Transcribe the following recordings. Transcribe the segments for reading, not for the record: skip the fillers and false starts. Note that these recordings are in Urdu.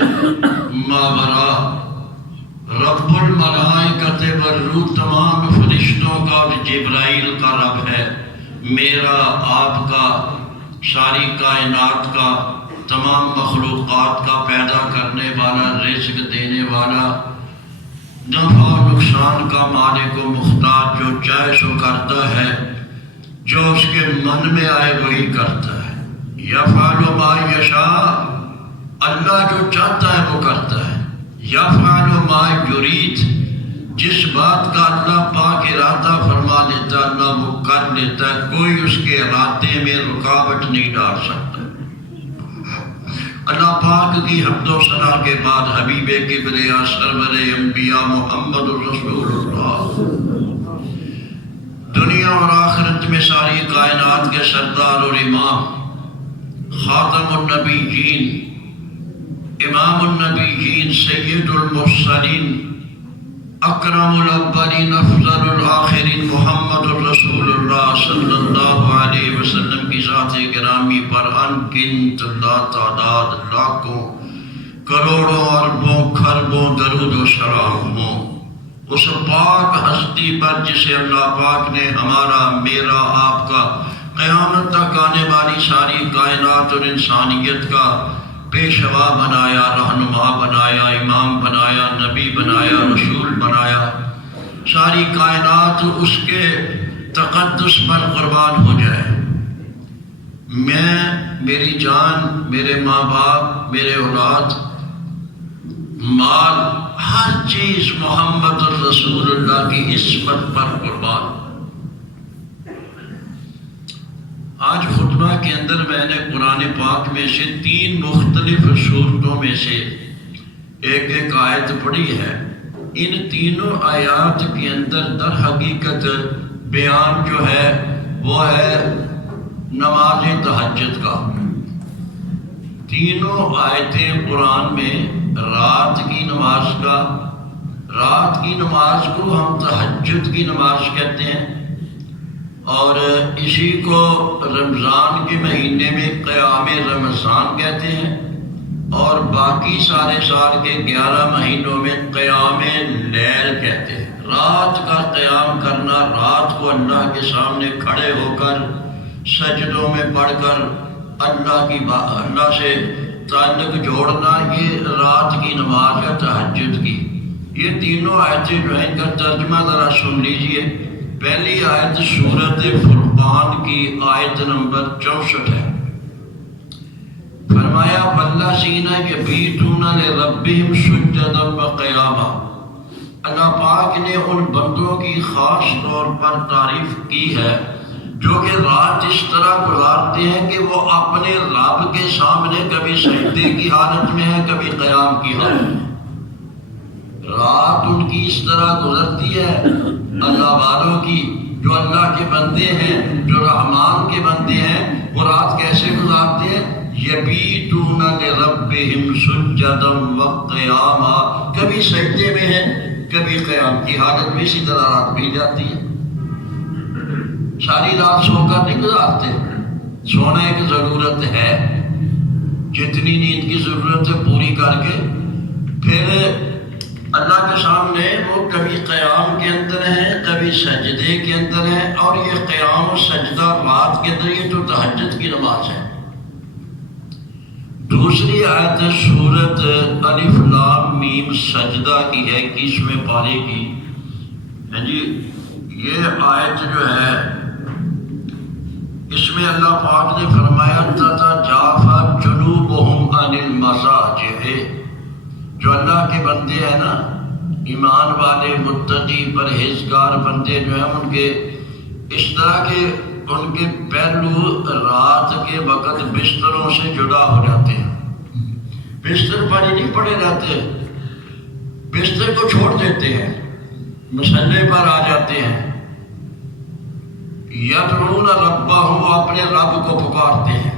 ماورا رب الملائکۃ والروح، تمام فرشتوں کا اور جبرائیل کا رب ہے، میرا آپ کا، ساری کائنات کا، تمام مخلوقات کا پیدا کرنے والا، رزق دینے والا، نفع و نقصان کا مالک و مختار، جو چاہے سو کرتا ہے، جو اس کے من میں آئے وہی کرتا ہے۔ یفعل ما یشاء، اللہ جو چاہتا ہے وہ کرتا ہے۔ یفعل ما یرید، جس بات کا اللہ پاک ارادہ فرما لیتا ہے اللہ وہ کر لیتا ہے، کوئی اس کے ارادے میں رکاوٹ نہیں ڈال سکتا۔ اللہ پاک کی حمد و ثنا کے بعد حبیب کبریا سرور انبیاء محمد رسول اللہ، دنیا اور آخرت میں ساری کائنات کے سردار اور امام، خاتم النبیین، امام النبیین، سید المرسلین، اکرم الاولین افضل الآخرین، محمد الرسول اللہ صلی اللہ علیہ وسلم کی ذات گرامی پر انگنت لا تعداد لاکھوں کروڑوں اربوں خربوں درود و سلام ہوں اس پاک ہستی پر جسے اللہ پاک نے ہمارا، میرا، آپ کا، قیامت تک آنے والی ساری کائنات اور انسانیت کا پیشوا بنایا، رہنما بنایا، امام بنایا، نبی بنایا، رسول بنایا۔ ساری کائنات اس کے تقدس پر قربان ہو جائے۔ میں، میری جان، میرے ماں باپ، میرے اولاد، مال، ہر چیز محمد الرسول اللہ کی عصمت پر قربان۔ آج خطبہ کے اندر میں نے قرآن پاک میں سے 3 مختلف صورتوں میں سے ایک آیت پڑھی ہے۔ ان تینوں آیات کے اندر در حقیقت بیان جو ہے وہ ہے نماز تہجد کا۔ تینوں آیتیں قرآن میں رات کی نماز کا، رات کی نماز کو ہم تہجد کی نماز کہتے ہیں، اور اسی کو رمضان کے مہینے میں قیام رمضان کہتے ہیں، اور باقی سارے سال کے 11 مہینوں میں قیام لیل کہتے ہیں۔ رات کا قیام کرنا، رات کو اللہ کے سامنے کھڑے ہو کر سجدوں میں پڑھ کر اللہ سے تعلق جوڑنا، یہ رات کی نماز ہے تہجد کی۔ یہ تینوں آیتیں جو ہیں ان کا ترجمہ ذرا سن لیجئے۔ پہلی آیت سورۃ فرقان کی آیت نمبر 64 ہے۔ فرمایا والذین یبیتون لربہم سجدا وقیاما، اللہ پاک نے ان بندوں کی خاص طور پر تعریف کی ہے جو کہ رات اس طرح گزارتے ہیں کہ وہ اپنے رب کے سامنے کبھی سجدے کی حالت میں ہے، کبھی قیام کی حالت میں۔ رات ان کی اس طرح گزرتی ہے اللہ والوں کی، جو اللہ کے بندے ہیں، جو رحمان کے بندے ہیں، وہ رات کیسے گزارتے ہیں؟ یبیتون لربہم سجدا وقیاما، کبھی سجدے میں ہے، کبھی قیام کی حالت میں، اسی طرح رات بھی جاتی ہے۔ ساری رات سو کر نہیں گزارتے، سونا ایک ضرورت ہے، جتنی نیند کی ضرورت ہے پوری کر کے پھر اللہ کے سامنے وہ کبھی قیام کے اندر ہیں، کبھی سجدے کے اندر ہیں، اور یہ قیام و سجدہ رات کے اندر، یہ تو تہجد کی نماز ہے۔ دوسری آیت سورۃ الف لام میم سجدہ کی ہے، 21ویں پارے کی۔ جی یہ آیت جو ہے اس میں اللہ پاک نے فرمایا تتجافی جنوبہم عن المضاجع، جو اللہ کے بندے ہیں نا، ایمان والے، متقی، پرہیزگار بندے جو ہیں، ان کے اس طرح کے ان کے پہلو رات کے وقت بستروں سے جدا ہو جاتے ہیں، بستر پر ہی نہیں پڑے رہتے، بستر کو چھوڑ دیتے ہیں، مصلے پر آ جاتے ہیں۔ یدعون ربہم، اپنے رب کو پکارتے ہیں،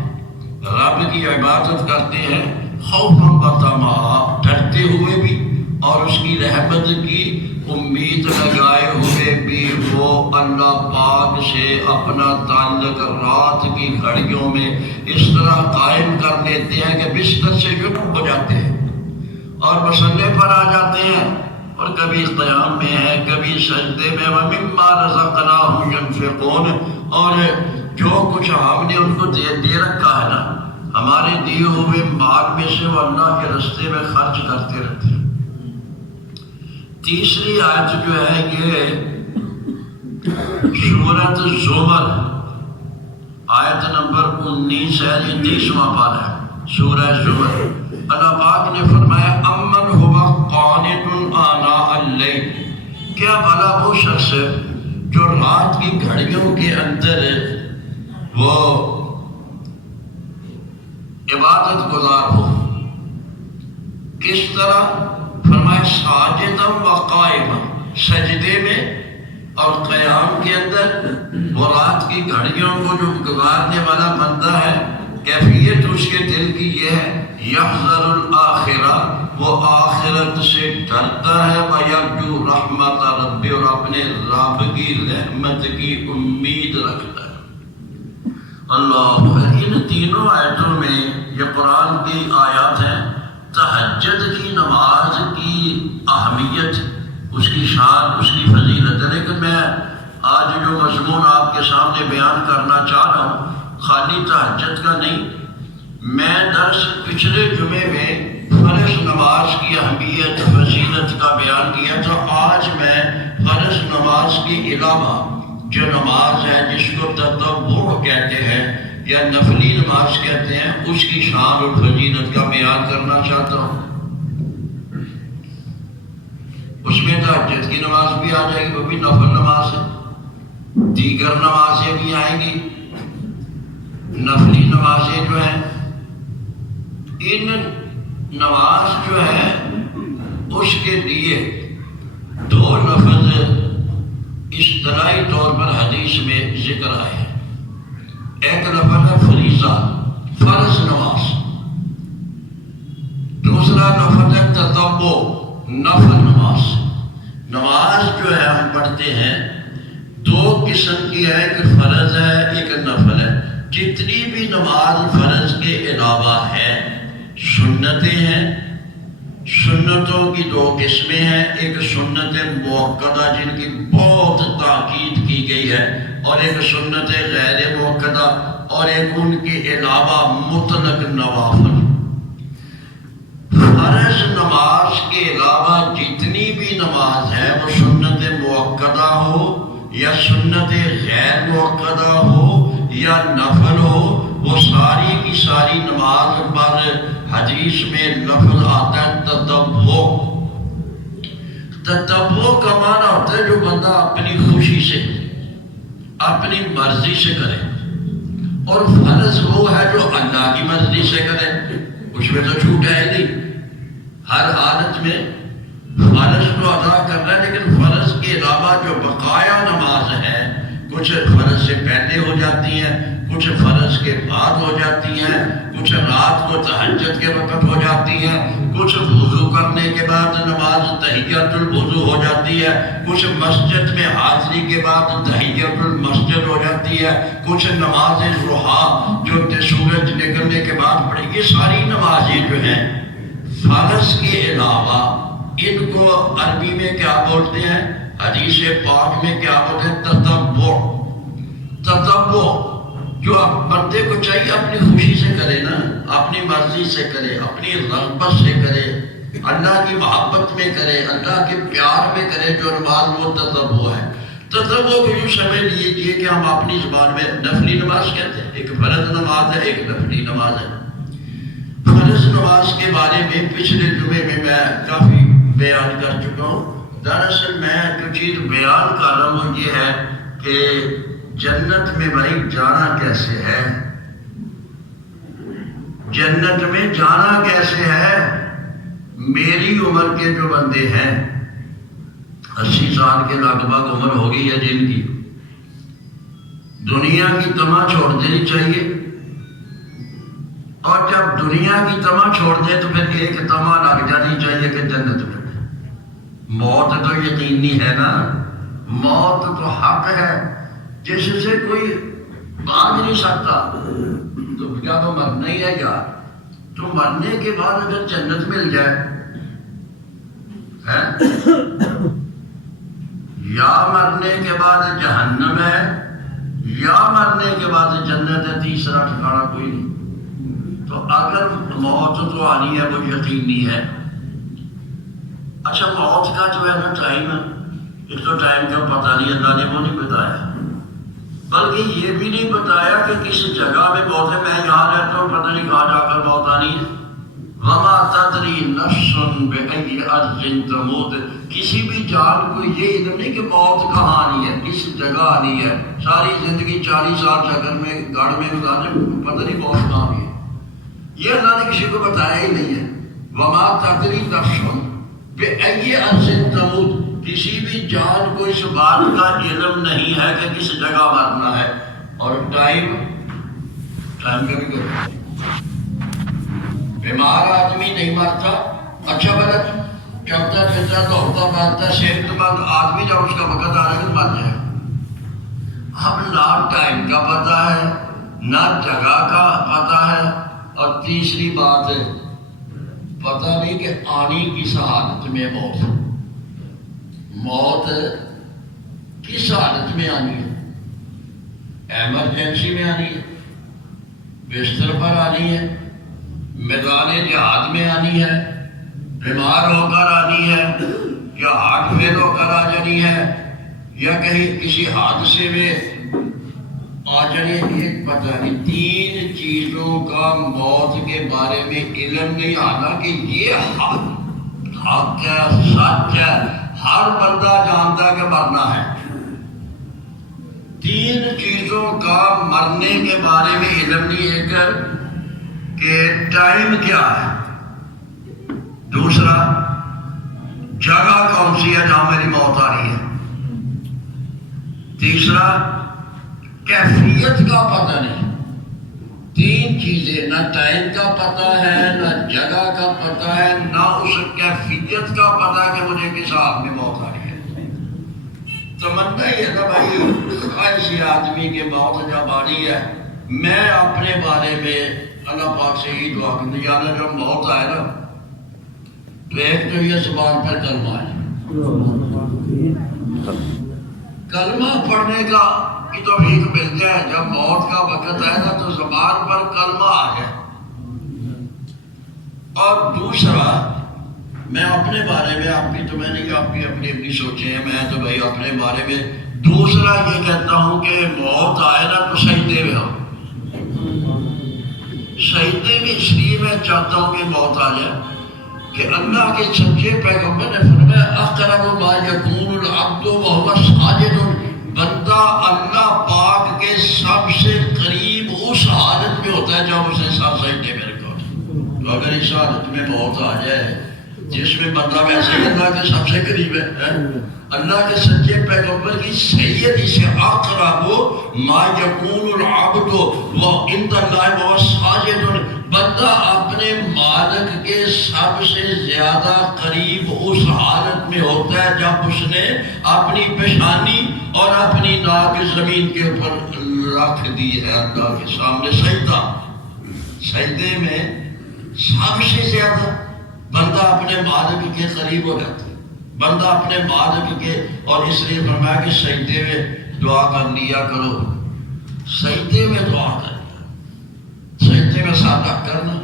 رب کی عبادت کرتے ہیں، خوفا وطمعا، ڈرتے ہوئے بھی اور اس کی رحمت کی امید لگائے ہوئے بھی، وہ اللہ پاک سے اپنا تعلق رات کی گھڑیوں میں اس طرح قائم کر لیتے ہیں کہ بستر سے جدا ہو جاتے ہیں۔ اور مسلے پر آ جاتے ہیں اور کبھی قیام میں ہے کبھی سجدے میں وَمِمَّا رَزَقْنَاهُمْ يُنْفِقُونَ اور جو کچھ ہم نے ان کو دے رکھا ہے نا ہمارے دیے ہوئے مال میں سے وہ اللہ کے راستے میں خرچ کرتے رہتے ہیں۔ تیسری آیت جو ہے یہ سورۃ زمر آیت نمبر 19 ہے، یہ 30واں پارہ ہے سورہ زمر۔ اللہ پاک نے فرمایا امن ہوا قانت آناء اللیل، کیا بھلا وہ شخص جو رات کی گھڑیوں کے اندر وہ عبادت گزار ہو، کس طرح؟ فرمایا ساجدا و قائما، سجدے میں اور قیام کے اندر وہ رات کی گھڑیوں کو جو گزارنے والا بندہ ہے کیفیت اس کے دل کی یہ ہے یحذر الآخرہ، وہ آخرت سے ڈرتا ہے، وَيَرْجُو رحمت رب، اور اپنے رب کی رحمت کی امید رکھتا ہے۔ اللہ، ان تینوں آیتوں میں یہ قرآن کی آیات ہیں تہجد کی نماز کی اہمیت، اس کی شان، اس کی فضیلت ہے۔ لیکن میں آج جو مضمون آپ کے سامنے بیان کرنا چاہ رہا ہوں خالی تہجد کا نہیں، میں درس پچھلے جمعے میں فرض نماز کی اہمیت فضیلت کا بیان کیا تھا۔ آج میں فرض نماز کے علاوہ جو نماز ہے جس کو تطوع کہتے ہیں یا نفلی نماز کہتے ہیں اس کی شان اور فضیلت کا بیان کرنا چاہتا ہوں۔ اس میں تہجد کی نماز بھی آ جائے گی، وہ بھی نفل نماز ہے، دیگر نمازیں بھی آئیں گی۔ نفلی نمازیں جو ہیں ان نماز جو ہے اس کے لیے دو لفظ اصطلاحی طور پر حدیث میں ذکر آئے ہیں۔ ایک لفظ ہے فریضہ، فرض نماز، دوسرا لفظ ہے تطوع، نفل نماز۔ نماز جو ہے ہم پڑھتے ہیں دو قسم کی ہے، ایک فرض ہے ایک نفل ہے۔ جتنی بھی نماز فرض کے علاوہ ہے سنتیں ہیں، سنتوں کی دو قسمیں ہیں، ایک سنت موقدہ جن کی بہت تاکید کی گئی ہے اور ایک سنت غیر موقدہ، اور ایک ان کے علاوہ مطلق نوافل۔ فرض نماز کے علاوہ جتنی بھی نماز ہے وہ سنت موقدہ ہو یا سنت غیر موقدہ ہو یا نفل ہو، وہ ساری کی ساری نماز پر حدیث میں لفظ آتا ہے تطوع۔ تطوع کا معنی ہوتا ہے جو بندہ اپنی خوشی سے اپنی مرضی سے کرے، اور فرض وہ ہے جو اللہ کی مرضی سے کرے، اس میں تو چھوٹ ہے نہیں، ہر حالت میں فرض کو ادا کرنا ہے۔ لیکن فرض کے علاوہ جو بقایا نماز ہے کچھ فرض سے پہلے ہو جاتی ہیں، کچھ فرض کے بعد ہو جاتی ہیں، کچھ رات کو تہجد کے وقت ہو جاتی ہیں، کچھ وضو کرنے کے بعد نماز تحیۃ الوضو ہو جاتی ہے، کچھ مسجد میں حاضری کے بعد تحیۃ المسجد ہو جاتی ہے، کچھ نماز ضحیٰ جو سورج نکلنے کے بعد پڑھی۔ یہ ساری نمازیں جو ہیں فرض کے علاوہ ان کو عربی میں کیا بولتے ہیں، حدیث پاک میں کیا بولتے ہیں، تطوع۔ تطوع جو بندے کو چاہیے اپنی خوشی سے کرے نا، اپنی مرضی سے کرے، اپنی رغبت سے کرے، اللہ کی محبت میں کرے، اللہ کے پیار میں کرے، جو نماز وہ تطوع ہے۔ تطوع کو یوں سمجھ لیجیے کہ ہم اپنی زبان میں نفلی نماز کہتے ہیں، ایک فرض نماز ہے ایک نفلی نماز ہے۔ فرض نماز کے بارے میں پچھلے جمعے میں کافی بیان کر چکا ہوں۔ دراصل میں جو چیز بیان کر رہا ہوں یہ ہے کہ جنت میں بھائی جانا کیسے ہے، جنت میں جانا کیسے ہے۔ میری عمر کے جو بندے ہیں 80 سال کے لگ بھگ عمر ہوگی ہے جن کی، دنیا کی تماں چھوڑ دینی چاہیے، اور جب دنیا کی تماں چھوڑ دے تو پھر ایک تماں لگ جانی چاہیے کہ جنت میں۔ موت تو یقینی ہے نا، موت تو حق ہے جس سے کوئی بھاگ نہیں سکتا، تو کیا تو مرنا ہی ہے یار۔ تو مرنے کے بعد اگر جنت مل جائے ہے؟ یا مرنے کے بعد جہنم ہے یا مرنے کے بعد جنت ہے، تیسرا ٹھکانا کوئی نہیں۔ تو اگر موت تو آنی ہے وہ یقینی ہے۔ اچھا موت کا جو ہے نا ٹائم، ایک تو ٹائم کا پتہ نہیں، اللہ نے وہ نہیں بتایا، بلکہ یہ بھی نہیں بتایا کہ کس جگہ میں موت ہے۔ میں یہاں رہتا ہوں، پتہ نہیں کہاں جا کر موت آنی ہے۔ وما تدری نفس بأی ارض تموت، کسی بھی جان کو یہ علم نہیں کہ موت کہاں آنی ہے، کس جگہ آنی ہے۔ ساری زندگی 40 سال چکر میں گاڑ میں گزارنے، پتہ نہیں موت کہاں آنی ہے، یہ اللہ نے کسی کو بتایا ہی نہیں ہے۔ وما تدری نفس بأی ارض تموت، کسی بھی جان کو اس بات کا علم نہیں ہے کہ کس جگہ مرنا ہے۔ اور ٹائم کا بھی کوئی بیمار آدمی نہیں مرتا، اچھا بھلا چلتا پھرتا دوڑتا بھاگتا صحت مند آدمی جب اس کا وقت آ رہا ہے مر جائے۔ اب نہ ٹائم کا پتہ ہے نہ جگہ کا پتہ ہے، اور تیسری بات ہے پتہ نہیں کہ آنی کس حالت میں موت کس حالت میں آنی ہے۔ ایمرجنسی میں آنی ہے، بستر پر آنی ہے، میدان جہاد میں آنی ہے، بیمار ہو کر آنی ہے، یا ہارٹ فیل ہو کر آ جانی ہے، یا کہیں کسی حادثے میں آ جانی ہے، یہ پتہ نہیں۔ 3 چیزوں کا موت کے بارے میں علم نہیں، حالانکہ یہ حق ہے، سچ ہے، ہر بندہ جانتا ہے کہ مرنا ہے۔ 3 چیزوں کا مرنے کے بارے میں علم نہیں، ایک کہ ٹائم کیا ہے، دوسرا جگہ کون سی ہے جہاں میری موت آ رہی ہے، تیسرا کیفیت کا پتہ نہیں۔ 3 چیزیں، نہ ٹائم کا پتہ ہے، نہ جگہ کا پتہ ہے، نہ اس کیفیت کا پتہ کہ مجھے کس حال میں موت آ رہی ہے۔ تمنا یہ ہے نا بھائی، ایسی آدمی کے موت جب آ رہی ہے، میں اپنے بارے میں اللہ پاک سے ہی دعا کروں، یا اللہ جب موت آئے نا تو ایک تو یہ زبان پر کلمہ ہے، کلمہ پڑھنے کا کی توفیق مل جائے۔ جب موت کا وقت ہے نا تو زبان پر کلمہ آ جائے۔ اور دوسرا میں اپنے بارے میں، آپ کی تو میں نہیں کہ آپ کی اپنی سوچیں ہیں، میں تو بھائی اپنے بارے میں دوسرا یہ کہتا ہوں کہ موت آئے نا تو سجدے میں ہو۔ سجدے میں اس لیے میں چاہتا ہوں کہ موت آ جائے کہ اللہ کے سچے پیغمبر نے فرمایا اقرب ما یکون العبد وهو ساجد، بندہ اللہ پاک کے سب سے قریب اس حالت میں ہوتا ہے جب اسے سب سجدے میں رکھا ہوتا ہے۔ تو اگر اس حالت میں موت آ جائے جس میں بندہ ویسے ہی اللہ کے سب سے قریب ہے، اللہ کے سچے پیغمبر کی سید سے اقرب ما یکون العبد وعند اللہ وهو ساجد، بندہ اپنے مالک کے سب سے زیادہ قریب اس حالت میں ہوتا ہے جب اس نے اپنی پیشانی اور اپنی ناک زمین کے اوپر رکھ دی ہے اللہ کے سامنے سجدہ۔ سجدے میں سب سے زیادہ بندہ اپنے مالک کے قریب ہو جاتا ہے، بندہ اپنے مالک کے، اور اس لیے فرمایا کہ سجدے میں دعا کر لیا کرو، سجدے میں دعا کر، سجدے میں سابقہ کرنا۔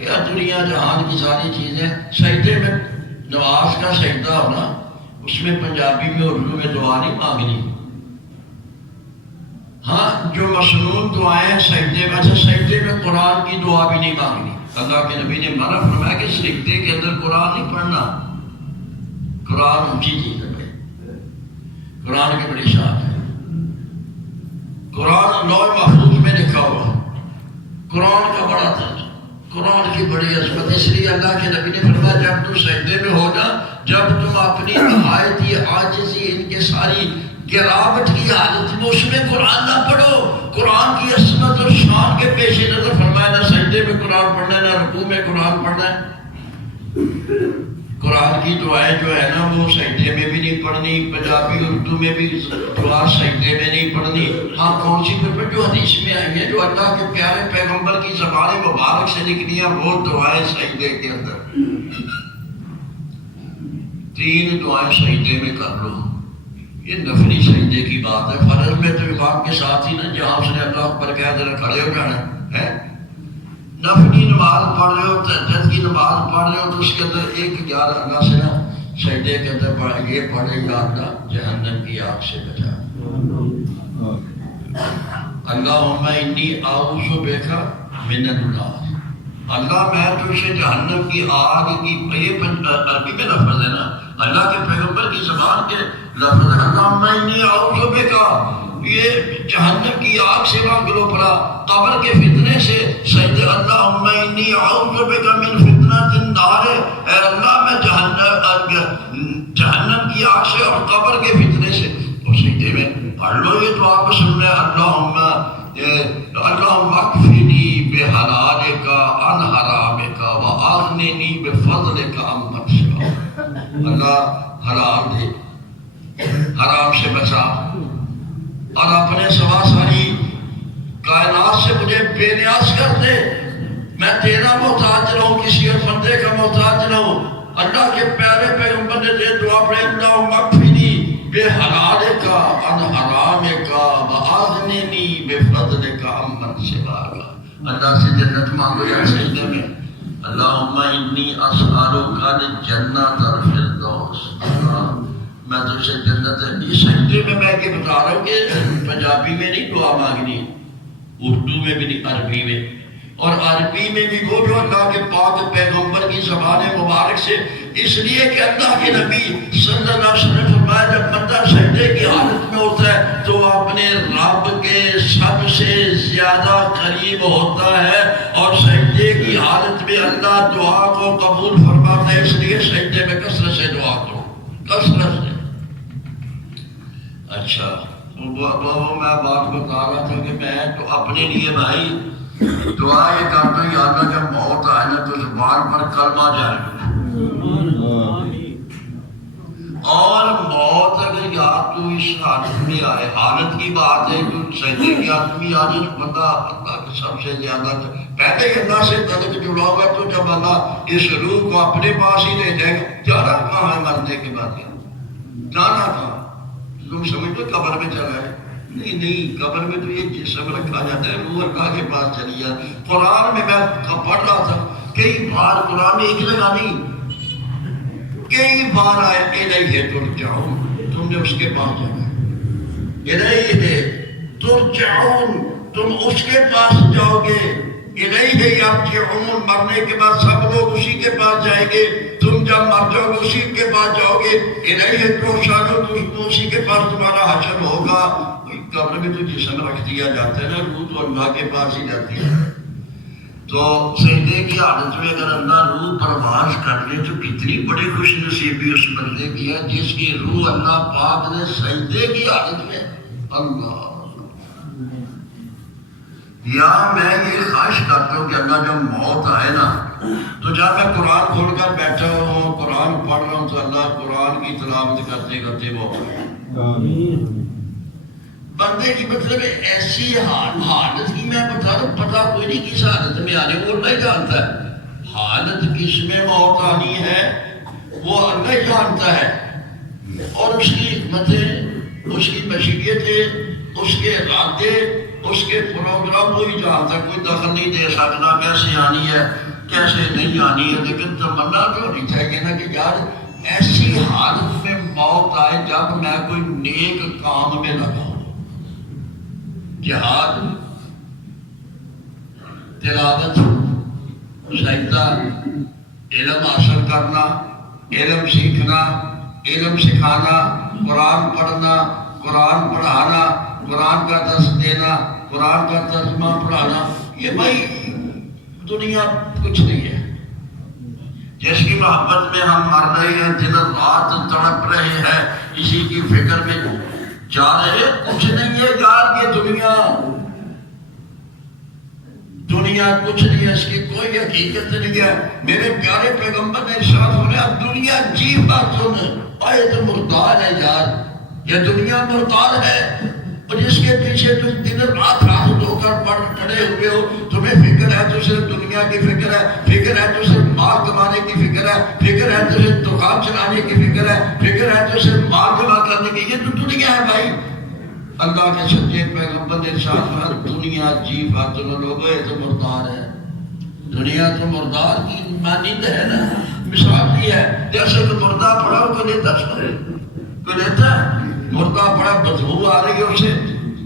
یا دنیا جہان کی ساری چیزیں سجدے میں، نماز کا سجدہ ہونا، اس میں پنجابی میں اردو میں دعا نہیں مانگنی۔ ہاں جو مسنون دعائیں ہیں سجدے میں، اچھا سجدے میں قرآن کی دعا بھی نہیں مانگنی۔ اللہ کے نبی نے منع فرمایا کہ سجدے کے اندر قرآن نہیں پڑھنا۔ قرآن اونچی چیز ہے بھائی، قرآن کی بڑی شان ہے، قرآن لوح محفوظ میں لکھا ہوا، قرآن کا بڑا درجہ، قرآن کی بڑی عظمت۔ اس لیے اللہ کے نبی نے فرمایا جب تم سجدے میں ہو نا، جب تم اپنی نہایتی عاجزی، ان کے ساری گراوٹ کی حالت میں اس میں قرآن نہ پڑھو۔ قرآن کی عظمت اور شان کے پیش نظر فرمایا نہ سجدے میں قرآن پڑھنا ہے، نہ رکوع میں قرآن پڑھنا ہے۔ قرآن کی دعائیں جو ہے نا وہ سجدے میں بھی نہیں پڑھنی، پنجابی اردو میں بھی دعا سجدے میں نہیں پڑھنی۔ ہاں کون سی پھر جو حدیث میں آئی ہیں، جو اللہ کے پیارے پیغمبر کی زبان مبارک سے نکلی ہیں، وہ دعائیں سجدے کے اندر۔ 3 دعائیں سجدے میں کر لو. یہ نفلی سجدے کی بات ہے. فرض میں تو امام کے ساتھ ہی نا جہاں اس نے اللہ اکبر کہہ دینا کھڑے ہو جانا ہے. نفلی نماز پڑھ رہے ہو, تہجد کی نماز پڑھ رہے ہو تو اس کے اندر ایک 11 اللہ سے نا سجدے کے اندر یہ پڑھے یا اللہ جہنم کی آگ سے بچا. اللہم انی اعوذ بک من النار. اللہ میں تجھ سے جہنم کی آگ کی, یہ عربی میں لفظ ہے نا, اللہ کے پیغمبر کی زبان کے لفظ ہے. اللہم انی اعوذ بک, یہ جہنم کی آگ سے مانگ لو پڑا, قبر کے فتنے سے سجدے. اللہم انی اعوذ بک من فتنۃ النار, اے اللہ میں جہنم کی آگ سے اور قبر کے فتنے سے. اور سجدے میں پڑھ لو یہ دعا کو سننا. اللہم اکفنی بحلالک عن حرامک واغننی بفضلک عمن سواک. اللہ حلال دے, حرام سے بچا, اور اپنے سوا ساری کائنات سے مجھے بے نیاز کر دے. میں تیرا محتاج نہ ہوں, کسی اور بندے کا محتاج نہ ہوں. اللہ کے پیارے پیغمبر نے یہ دعا پڑھی, اللہم اکفنی بحلالک عن حرامک واغننی بفضلک عمن سواک. اللہ سے جنت مانگو یا سجدے میں. اللہم انی اسألک الجنۃ الفردوس. میں تجھ سے جنت ہے. اس سجدے میں یہ بتا رہا ہوں کہ پنجابی میں نہیں دعا مانگنی, اردو میں بھی نہیں, عربی میں. اور عربی میں بھی وہ جو اللہ کے پاک پیغمبر کی زبان مبارک سے, اس لیے کہ اللہ کے نبی صلی اللہ علیہ وسلم نے فرمایا جب بندہ سجدے کی حالت میں ہوتا ہے تو اپنے رب کے سب سے زیادہ قریب ہوتا ہے, اور سجدے کی حالت میں اللہ دعا کو قبول فرماتا ہے. اس لیے سجدے میں کثرت سے دعا کرو, کثرت سے. اچھا وہ میں بات بتا رہا تھا کہ میں تو اپنے لیے بھائی دعا یہ کرتا ہوں, یا اللہ جب موت آئے نا تو زبان پر کلمہ جاری کرو. اور موت اگر یاد تو اس حالت میں آئے, حالت کی بات ہے جو سجدے کی حالت میں آ جائے, بندہ اللہ کے سب سے زیادہ پہلے ہی اللہ سے تعلق جڑا ہوا ہے. تو جب اللہ اس روح کو اپنے پاس ہی لے جائے گا, جانا کہاں ہے مرنے کے بعد, جانا کہاں؟ تم سمجھتے قبر میں چلا ہے؟ نہیں, قبر میں تو یہ جسم رکھا جاتا ہے, روح اللہ کے پاس چلی جاتی. قرآن میں پڑھ رہا تھا کئی بار, قرآن میں ایک جگہ نہیں کئی بار آئے الیہ ترجعون, تم نے اس کے پاس جانا ہے. الیہ ترجعون, تم اس کے پاس جاؤ گے. الیہ یرجعون, مرنے کے بعد سب لوگ اسی کے پاس جائیں گے. تم جب مر جاؤ گے اسی کے پاس جاؤ گے. الیہ تحشرون, تو اسی کے پاس تمہارا حشر ہوگا. قبر میں تو جسم رکھ دیا جاتا ہے نا, روح تو اللہ کے پاس ہی جاتی ہے. تو سجدے کی حالت میں اگر اللہ روح پرواز کر لے تو کتنی بڑی خوش نصیبی اس بندے کی ہے جس کی روح اللہ پاک نے سجدے کی حالت میں. اللہ یا میں یہ خواہش کرتا ہوں کہ اللہ جب موت آئے نا تو جب میں قرآن کھول کر بیٹھا ہوں, قرآن پڑھ رہا ہوں, تو اللہ قرآن کی تلاوت کرتے کرتے وہ بندے کی مطلب ایسی حالت کی میں بتا رہا ہوں, پتا کوئی نہیں کس حالت میں آنے, وہ نہیں جانتا ہے. حالت کس میں موت آنی ہے وہ اللہ جانتا ہے, اور اس کی حکمتیں, اس کی مشیتیں, اس کے ارادے, اس کے پروگرام وہی جانتا ہے. کوئی دخل نہیں دے سکتا کیسے آنی ہے کیسے نہیں آنی ہے. لیکن تمنا تو ہونی چاہیے نا کہ یار ایسی حالت میں موت آئے جب میں کوئی نیک کام میں لگا, جہاد, تلاوت, سجدہ, علم حاصل کرنا, علم سیکھنا, علم سکھانا, قرآن پڑھنا, قرآن پڑھانا, قرآن کا درس دینا, قرآن کا ترجمہ پڑھانا, یہ بھائی دنیا کچھ نہیں ہے. جس کی محبت میں ہم مر رہے ہیں, دن رات تڑپ رہے ہیں, اسی کی فکر میں جا رہے, کچھ نہیں ہے یار. یہ دنیا کچھ نہیں ہے, اس کی کوئی حقیقت نہیں ہے. میرے پیارے پیغمبر نے ارشاد فرمایا دنیا جی بات سن, آئے تو مردار ہے یار, یہ دنیا مردار ہے, اور جس کے پیچھے تم دن رات رات دو ہو کر پڑے ہوئے ہو، تمہیں فکر ہے تو صرف دنیا کی فکر ہے، فکر ہے تو صرف مال کمانے کی فکر ہے، فکر ہے تو صرف دکان چلانے کی فکر ہے، فکر ہے تو صرف مال جمع کرنے کی، یہ تو دنیا ہے بھائی۔ اللہ کے سچے پیغمبر نے ارشاد فرمایا دنیا جی فاتن لوگوں یہ تو مردار ہے، دنیا تو مردار کی مانند ہے نا، مثال یہ ہے جیسے کہ مردہ پڑا ہو کوئی لیتا ہے، کوئی لیتا ہے؟ مردہ پڑا بدبو آ رہی ہے اسے،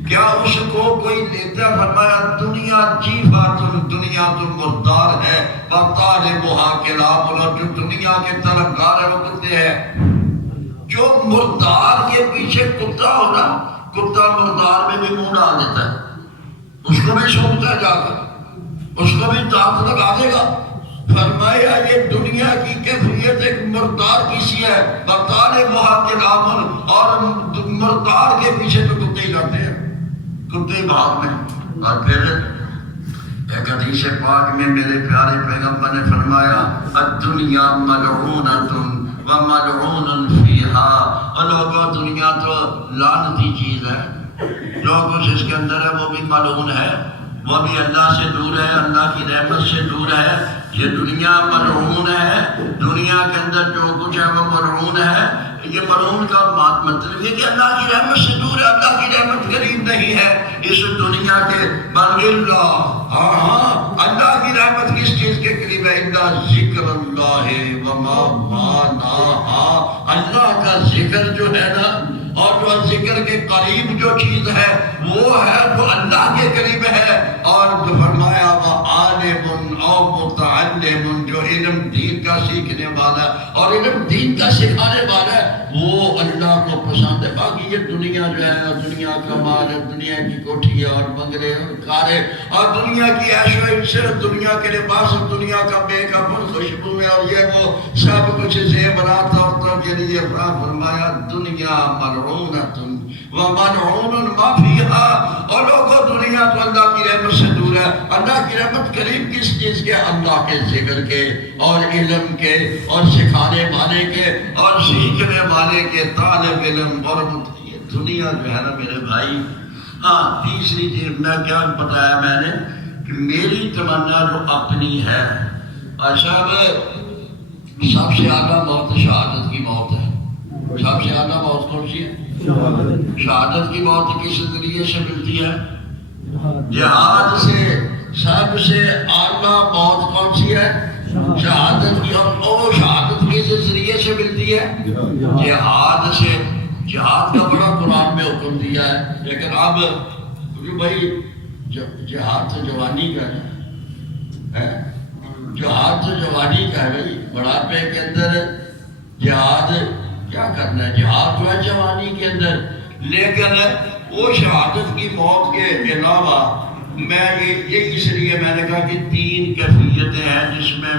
کیا اس کو کوئی لیتا؟ فرمایا دنیا جی فاتن، دنیا تو مردار ہے، وطالبھا کلاب، جو دنیا کے طلبگار ہے وہ کتے ہیں؟ جو مردار کے پیچھے کتا ہو نا، کتا مردار میں بھی منہ ڈال دیتا ہے، اس کو بھی سونگتا ہے جا کر، اس کو بھی دانت لگا دے گا۔ فرمایا یہ دنیا کی کیفیت ایک مردار کی سی ہے، وطالبھا کلاب، اور مردار کے پیچھے تو کتے ہی لڑتے ہیں، کتے بھاگ میں۔ اور پھر ایک حدیث پاک میں میرے پیارے پیغمبر نے فرمایا الدنیا ملعونۃ وملعون فیہا، اور لوگوں دنیا تو لعنتی چیز ہے، جو کچھ اس کے اندر ہے وہ بھی ملعون ہے، وہ بھی اللہ سے دور ہے، اللہ کی رحمت سے دور ہے۔ یہ دنیا ملعون ہے، دنیا کے اندر جو کچھ ہے وہ ملعون ہے۔ یہ ملعون کا مطلب یہ کہ اللہ کی رحمت سے دور ہے، اللہ کی رحمت قریب نہیں ہے اس دنیا کے۔ بغیر اللہ، اللہ کی رحمت کس چیز کے قریب ہے؟ الا ذکر اللہ وما والاه، اللہ کا ذکر جو ہے نا، اور جو ذکر کے قریب جو چیز ہے وہ ہے جو اللہ کے قریب ہے۔ اور جو فرمایا وعالم او متعلم، جو علم دین کا سیکھنے والا اور علم دین کا سکھانے والا ہے وہ اللہ کو پسند ہے۔ باقی یہ دنیا جو ہے، دنیا کا مال، دنیا کی کوٹھیاں اور بنگلے اور کاریں اور دنیا کی عیش و عشرت، دنیا کے لباس اور دنیا کا میک اپ اور خوشبوئیں اور یہ وہ سب کچھ زیورات عورتوں کے لیے۔ فرمایا دنیا ملعونۃ وملعون ما فیہا، اور لوگوں دنیا تو اللہ کی رحمت سے دور ہے۔ اللہ کی رحمت قریب کس چیز کے؟ اللہ کے ذکر کے اور علم کے اور سکھانے والے کے اور سیکھنے والے کے، طالب علم اور یہ دنیا جو ہے نا میرے بھائی۔ ہاں تیسری چیز میں کیا بتایا میں نے کہ میری تمنا جو اپنی ہے، اور سب سے اعلیٰ موت شہادت کی موت ہے۔ سب سے اعلیٰ موت کون سی ہے؟ شہادت کی موت کس ذریعے سے ملتی ہے؟ جہاد سے۔ سب سے اعلیٰ موت کون سی ہے؟ شہادت کی، اور شہادت کس ذریعے سے ملتی ہے؟ جہاد سے۔ جہاد کا بڑا قرآن میں حکم دیا ہے، لیکن اب بھائی جہاد تو جوانی کا ہے، جہاد تو جوانی کا ہے بھائی، بڑھاپے کے اندر جہاد کیا کرنا ہے؟ جہاد جو ہے جوانی کے اندر۔ لیکن وہ شہادت کی موت کے علاوہ میں یہ اس لیے میں نے کہا کہ تین کیفیتیں ہیں جس میں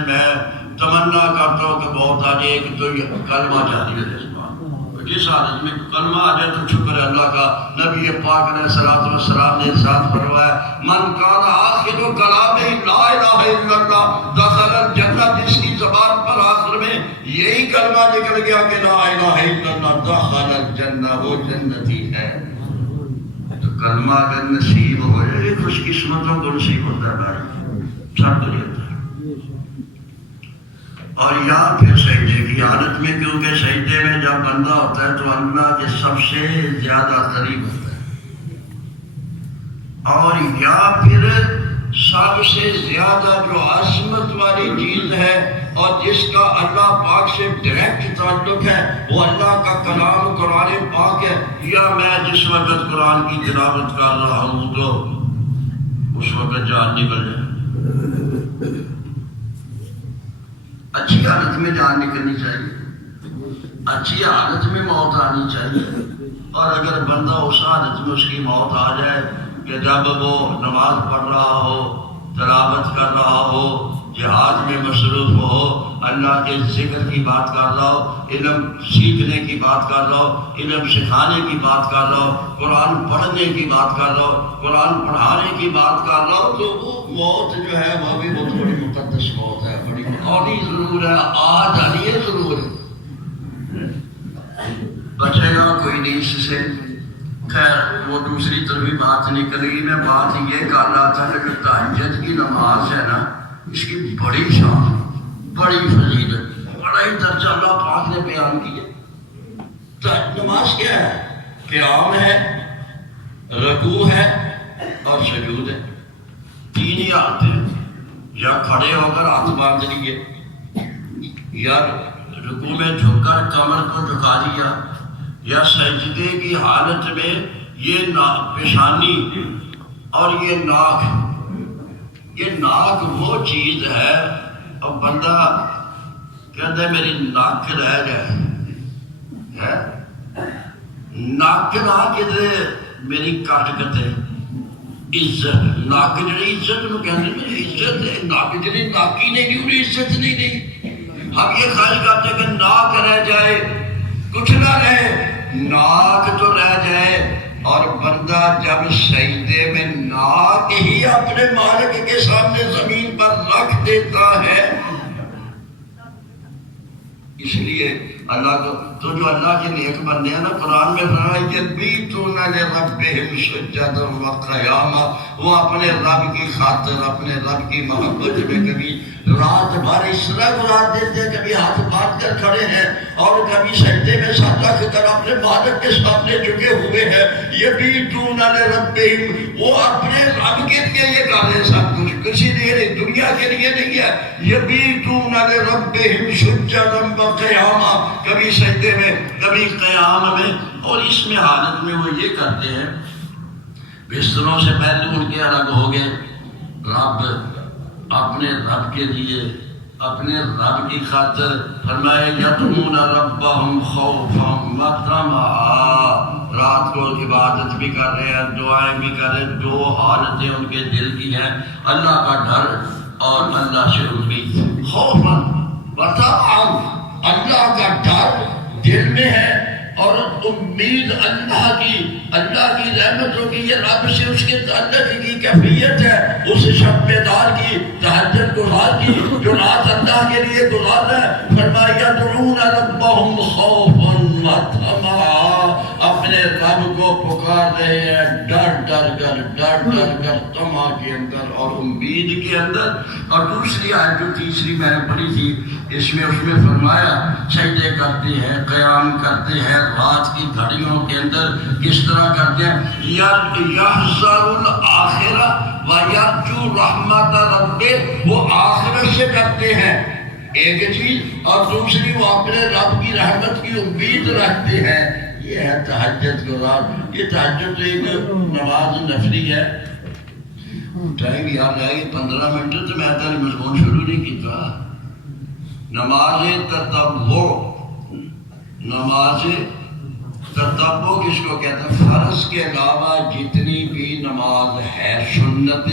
تمنا کرتا ہوں کہ بہت آ جائے۔ ایک تو یہ کلمہ جاری ہے، جس حالت میں کلمہ آ جائے تو شکر ہے اللہ کا۔ نبی پاک علیہ الصلوۃ والسلام نے ارشاد فرمایا من کان آخر کلامہ لا الہ الا اللہ دخل الجنہ، جس کی زبان پر آخر میں یہی کلمہ نکل گیا کہ لا الہ الا اللہ دخل الجنہ، وہ جنتی ہے۔ تو کلمہ اگر نصیب ہو جائے، خوش قسمتوں کو نصیب ہوتا ہے بھائی، سب کو نہیں ہوتا۔ اور یا پھر سجدے کی حالت میں، کیونکہ سجدے میں جب بندہ ہوتا ہے تو اللہ کے سب سے زیادہ قریب ہوتا ہے، اور یا پھر سب سے زیادہ جو عظمت والی چیز ہے اور جس کا اللہ پاک سے ڈائریکٹ تعلق ہے وہ اللہ کا کلام قرآن پاک ہے۔ یا میں جس وقت قرآن کی تلاوت کر رہا ہوں تو اس وقت جان نکل جائے۔ اچھی حالت میں جان نکلنی چاہیے، اچھی حالت میں موت آنی چاہیے۔ اور اگر بندہ اس حالت میں اس کی موت آ جائے کہ جب وہ نماز پڑھ رہا ہو، تلاوت کر رہا ہو، جہاد میں مصروف ہو، اللہ کے ذکر کی بات کر رہا ہو، علم سیکھنے کی بات کر رہا ہو، علم سکھانے کی بات کر رہا ہو، قرآن پڑھنے کی بات کر رہا ہو، قرآن پڑھانے کی بات کر رہا ہو، تو وہ موت جو ہے وہ بھی بہت بڑی مقدس موت ہے، بڑی آنی ضرور ہے، آ جانی ہے ضرور ہے۔ بچے گا کوئی نہیں اس سے، خیر وہ دوسری طرف بھی بات نکل گئی. میں بات یہ کر رہا تھا کہ جو تہجد کی نماز ہے نا، اس کی بڑی شان، بڑی فضیلت، بڑا ہی درجہ اللہ پاک نے بیان کیا. نماز کیا ہے؟ قیام ہے، رکوع ہے اور سجود ہے. تین ہی ہاتھ ہیں، یا کھڑے ہو کر ہاتھ باندھ لیے، یا رکوع میں جھک کر کمر کو جھکا دیا، یا سجدے کی حالت میں یہ پیشانی اور یہ ناک وہ چیز ہے. اور بندہ کہتا ہے میری ناک رہ جائے، ناک نہ کدے میری کٹ کتے. عزت ناک جڑی عزت نو کہتے میری عزت ہے، ناک جڑی ناکی نہیں انہیں عزت نہیں دی. ہم یہ خواہش کرتے کہ ناک رہ جائے، کچھ نہ رہے، ناک تو رہ جائے. اور بندہ جب سجدے میں ناک ہی اپنے مالک کے سامنے زمین پر رکھ دیتا ہے، اس لیے اللہ کو تو جو اللہ کے نیک بندے ہیں نا، قرآن میں فرمایا یبیتون لربہم سجدا وقیاما، وہ اپنے رب کی خاطر، اپنے رب کی محبت میں کبھی رات بھر اس طرح گزار دیتے ہیں، کبھی ہاتھ باندھ کر کھڑے ہیں اور کبھی سجدے میں سر رکھ کر اپنے مالک کے سامنے جھکے ہوئے ہیں. یبیتون لربہم، وہ اپنے رب کے لیے یہ کر رہے ہیں، سب کچھ کسی لیے نہیں، دنیا کے لیے نہیں ہے. یبیتون لربہم سجدا وقیاما، کبھی سجدے میں کبھی قیام میں. اور اس میں حالت میں وہ یہ کرتے ہیں، بستروں سے پہلے ان کے الگ ہو گئے. رب اپنے رب کے لیے، اپنے رب کی خاطر فرمائے یدعون ربہم خوفا وطمعا، رات کو عبادت بھی کر رہے ہیں، دعائیں بھی کر رہے ہیں. دو حالتیں ان کے دل کی ہیں، اللہ کا ڈر اور اللہ سے امید. خوفا وطمعا، اللہ کا ڈر دل میں ہے اور امید اللہ کی رحمتوں کی. یہ رب سے اس کے تعلق کی کیفیت ہے، اس شب بیدار کی، تہجد گزار کی، جو رات اللہ کے لیے گزار ہے. فرمایا یدعون ربہم خوفا وطمعا، اپنے رب کو پکار رہے ہیں ڈر کر طمع کے اندر اور امید کے اندر. اور دوسری آیت جو تیسری میں نے پڑھی تھی، اس میں فرمایا سجدے کرتے ہیں، قیام کرتے ہیں رات کی گھڑیوں کے اندر. کس طرح کرتے ہیں؟ یحذر الآخرہ ویرجو رحمت ربہ، وہ آخرت سے ڈرتے ہیں ایک چیز، اور دوسری وہ اپنے رب کی رحمت کی امید رکھتے ہیں. یہ ہے تہجد گزار. یہ تہجد تو ایک نماز نفلی ہے. ٹائم یاد آئے گی 15 منٹ تو میں تیرے مضمون شروع نہیں کیتا. نماز تطوع، نماز تطوع کس کو کہتا ہے؟ فرض کے علاوہ جتنی بھی نماز ہے، سنت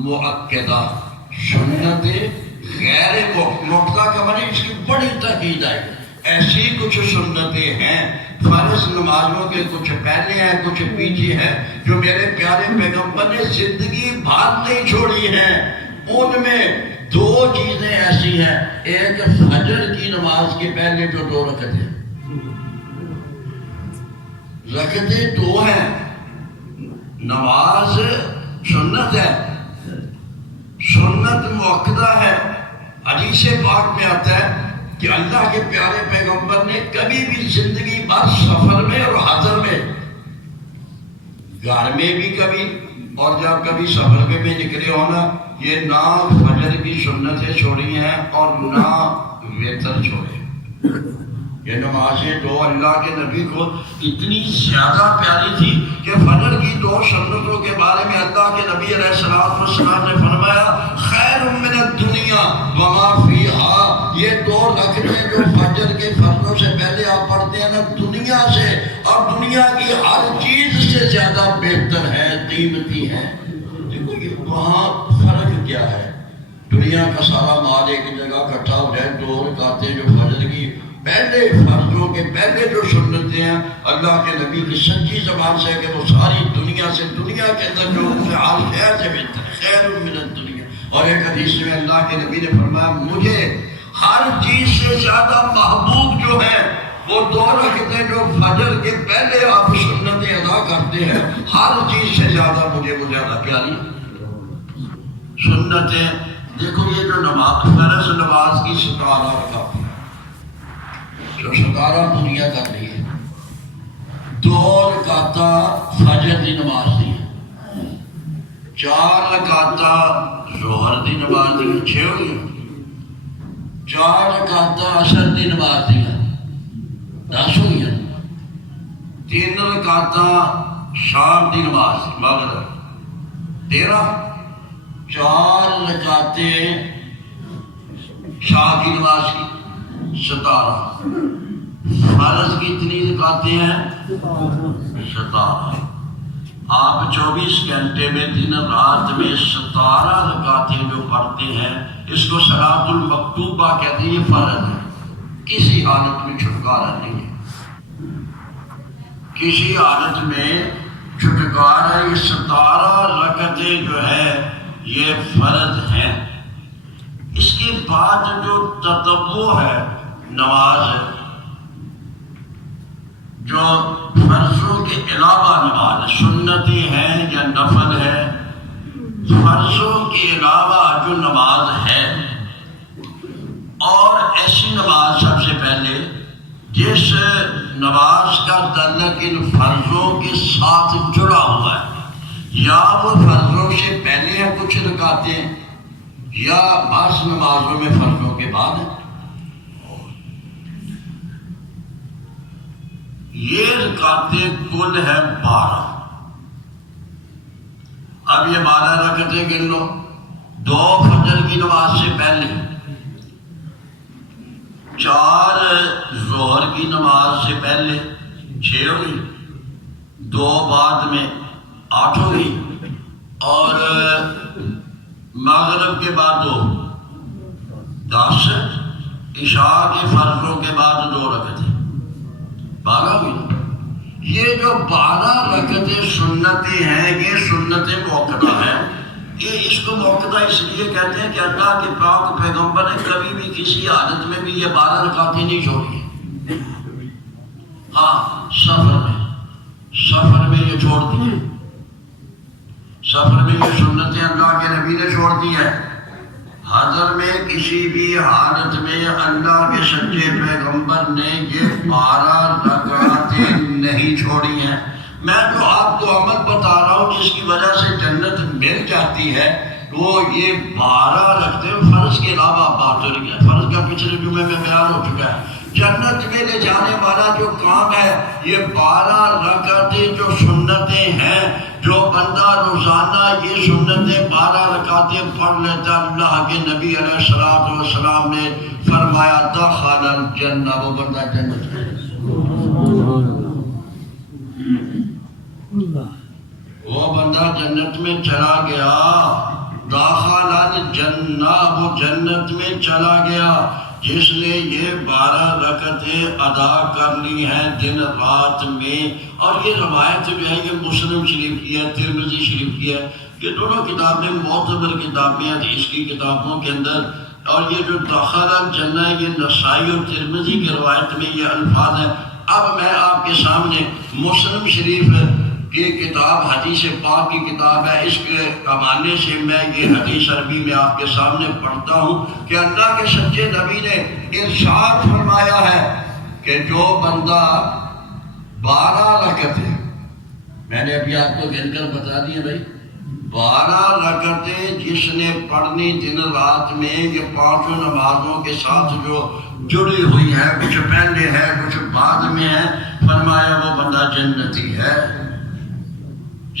مؤکدہ، سنت غیر مؤکدہ کا معنی اس کی بڑی تاکید ہے. ایسی کچھ سنتیں ہیں فرض نمازوں کے، کچھ پہلے ہیں کچھ پیچھے ہیں، جو میرے پیارے پیغمبر نے زندگی بھر نہیں چھوڑی ہیں. ان میں دو چیزیں ایسی ہیں، ایک فجر کی نماز کے پہلے جو 2 رکعتیں دو ہیں، نماز سنت ہے، سنت مؤکدہ ہے. حدیث پاک میں آتا ہے کہ اللہ کے پیارے پیغمبر نے کبھی بھی زندگی بھر سفر میں اور حضر میں، گھر میں بھی کبھی اور جب کبھی سفر میں بھی نکلے ہونا، یہ نہ فجر کی سنتیں چھوڑی ہیں اور نہ وتر چھوڑے. یہ نمازیں 2 اللہ کے نبی کو اتنی زیادہ پیاری تھی کہ فجر کی 2 سنتوں کے بارے میں اللہ کے نبی علیہ السلام نے فرمایا خیر من الدنیا وما فیہا، یہ 2 رکعتیں جو فجر کے فرضوں سے پہلے آپ پڑھتے ہیں نا، دنیا سے اور دنیا کی ہر چیز سے زیادہ بہتر ہے، قیمتی ہے. دیکھو یہ وہاں فرق کیا ہے؟ دنیا کا سارا مال ایک جگہ اکٹھا ہو جائے، 2 رکعتیں جو فجر کی پہلے فرضوں کے پہلے جو سنتیں ہیں، اللہ کے نبی کی سچی زبان سے کہ وہ ساری دنیا سے، دنیا کے اندر جو حال ہے سے بہتر، خیر من الدنیا. اور ایک حدیث میں اللہ کے نبی نے فرمایا مجھے ہر چیز سے زیادہ محبوب جو ہے وہ 2 رکعتیں جو فجر کے پہلے آپ سنتیں ادا سمجھتے ہیں ہر چیز سے زیادہ مجھے زیادہ پیاری سنتیں. دیکھو یہ جو نماز فرض نماز کی 17 رکعت جو 17 پوریاں کر لی ہے. 2 رکعت فجر دی نماز دی ہے, 4 رکعت ظہر دی نماز دی ہے, 6 ہوئی, 4 رکعت عصر دی نماز دی ہے, 10 ہوئی, 3 رکعت شام دی نماز دی مغرب 13, 4 رکعتیں شام کی نماز کی 17. فرض کی اتنی رکعتیں ہیں 17. آپ 24 گھنٹے میں دن رات میں 17 رکعتیں جو پڑھتے ہیں اس کو صلاۃ المکتوبہ کہتے ہیں. یہ فرض ہے, کسی حالت میں چھٹکارا نہیں ہے, کسی حالت میں چھٹکارا. یہ 17 رکعتیں جو ہے یہ فرض ہیں. اس کے بعد جو تطوع ہے نماز جو فرضوں کے علاوہ نماز سنتی ہے یا نفل ہے, فرضوں کے علاوہ جو نماز ہے, اور ایسی نماز سب سے پہلے جس نماز کا تعلق ان فرضوں کے ساتھ جڑا ہوا ہے, یا وہ فرضوں سے پہلے ہے کچھ رکعتیں یا بعض نمازوں میں فرضوں کے بعد ہے. یہ رکعتیں کل ہے 12. اب یہ 12 رکعتیں گن لو. 2 فجر کی نماز سے پہلے, 4 ظہر کی نماز سے پہلے 6 ہوئی, 2 بعد میں 8 ہوئی, اور مغرب کے بعد 2 10, عشاء کے فرضوں کے بعد 2 رکعتیں 12 ہوئی. یہ جو 12 رکعتیں سنتیں ہیں یہ سنتیں موقتہ ہیں. یہ اس کو موقتہ اس لیے کہتے ہیں کہ اللہ کے پاک پیغمبر نے کبھی بھی کسی حالت میں بھی یہ 12 رکعتیں نہیں چھوڑی. ہاں سفر میں یہ چھوڑ دی, سفر میں یہ سنتیں اللہ کے نبی نے چھوڑ دی ہے. حضر میں کسی بھی حالت میں اللہ کے سچے پیغمبر نے یہ 12 رکعتیں نہیں چھوڑی ہیں. میں جو آپ کو عمل بتا رہا ہوں جس کی وجہ سے جنت مل جاتی ہے وہ یہ 12 رکعتیں فرض کے علاوہ بات ہو رہی ہے. فرض کا پچھلے جمعے میں بیان ہو چکا ہے. جنت میں لے جانے والا جو کام ہے یہ 12 رکعتیں جو سنتیں ہیں, جو بندہ روزانہ یہ سنتیں 12 رکعتیں پڑھ لیتا, اللہ کے نبی علیہ الصلوۃ والسلام نے فرمایا دخل الجنہ, وہ بندہ جنت میں, وہ بندہ جنت میں چلا گیا. دخل الجنہ, وہ جنت میں چلا گیا جس نے یہ 12 رکعتیں ادا کر لی ہیں دن رات میں. اور یہ روایت جو ہے یہ مسلم شریف کی ہے, ترمذی شریف کی ہے. یہ دونوں کتابیں معتبر کتابیں ہیں حدیث کی کتابوں کے اندر. اور یہ جو دخل الجنہ یہ نسائی اور ترمذی کی روایت میں یہ الفاظ ہیں. اب میں آپ کے سامنے مسلم شریف کی کتاب حدیث پاک کی کتاب ہے, اس کے حوالے سے میں یہ حدیث عربی میں آپ کے سامنے پڑھتا ہوں کہ اللہ کے سچے نبی نے ارشاد فرمایا ہے کہ جو بندہ 12 رکعتیں, میں نے ابھی آپ کو گن کر بتا دیا بھائی, 12 رکعتیں جس نے پڑھنی دن رات میں یہ 5 نمازوں کے ساتھ جو جڑی ہوئی ہے, کچھ پہلے ہے کچھ بعد میں ہے, فرمایا وہ بندہ جنتی ہے.